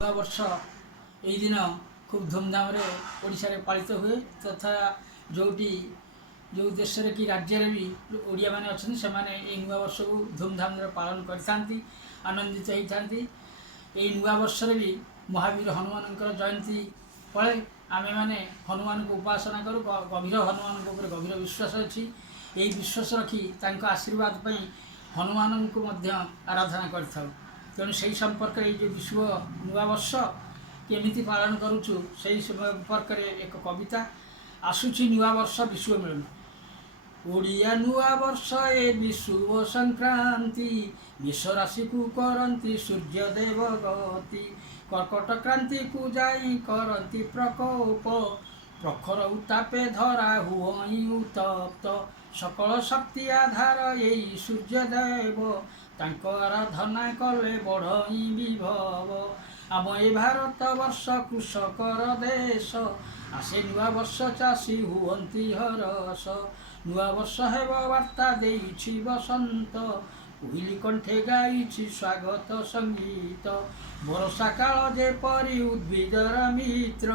नूआ वर्ष यही दिन खूब धूमधाम ओडिशा रे पालित हुए तथा जोटी जो देश कि राज्य भी ओडिया माने अच्छे से नुआ वर्ष को धूमधाम पालन करती आनंदित होती। यही नुआ वर्ष भी महावीर हनुमान जयंती फले आमे माने हनुमान को उपासना करूँ। गभीर हनुमान को गभीर विश्वास अच्छी। यही विश्वास रखी आशीर्वाद हनुमान को आराधना कर तेणु से संपर्क जो विश्व नुआ वर्ष केमिति पालन करुचु से संपर्क एक कविता आसुची नुआ वर्ष विश्व मिलन। ओडिया नुआ वर्ष ए विश्व संक्रांति विश्व राशि को करती सूर्यदेव गति कर्कट क्रांति को जाई करती प्रकोप प्रखर उतापे धरा हुई उत्तप्त सकल शक्ति आधार यही सूर्यदेव आराधना कले बढ़ई विभव। आम ए भारत वर्ष कृषकर देश आसे नुआ वर्ष चाषी हुअंती हरस। नुआ वर्ष हेब वार्ता देइछि बसंत कोइली कंठे गाइछि स्वागत संगीत। बरषा काल जेपरि उद्भिदर मित्र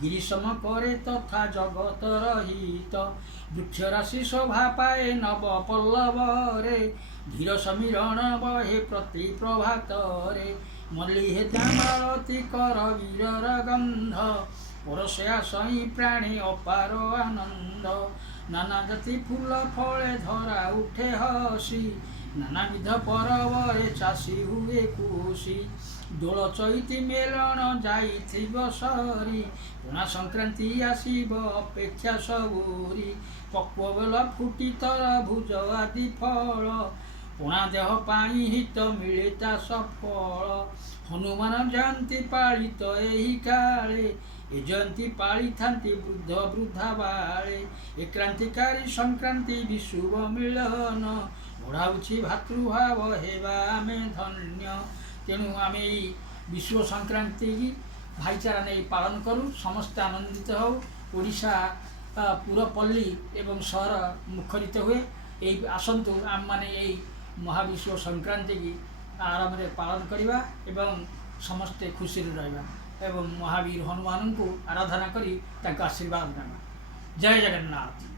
गिरीशम करे तथा जगत रहित। वृक्ष राशि शोभा पाए नव पल्लवरे धीर समीरण बहे प्रति प्रभात रे। मल्ली हेता मालती कर वीरर गंध परशया सई प्राणी अपार आनंद। नाना जाति फूल फले धरा उठे हसी नानाविध परबरे चाषी हुए खुशी। दोल चैती मेलन जाइथिब सरी पणा संक्रांति आसीब अपेक्षा सबुरी। पक्व बेल फुटी तरभुज आदि फल पणा देह पाई हित मिले ता सफल। हनुमान जयंती पालित एही काले ए जयंती पाली थांती वृद्ध वृद्धा बाले। ए क्रांतिकारी संक्रांति विश्व मिलन बढ़ाऊँच भातृभाव हेबा आमे धन्य। तेणु आम विश्व संक्रांति की भाईचारा नहीं पालन करूँ समस्त आनंदित हो। ओडिशा पुरपल्ली एवं सहर मुखरित हुए यही आसतु आम मैंने यही महाविश्व संक्रांति की आराम पालन करवा एवं समस्ते खुशी रहा एवं महावीर हनुमान को आराधना करी आशीर्वाद नेबा। जय जगन्नाथ।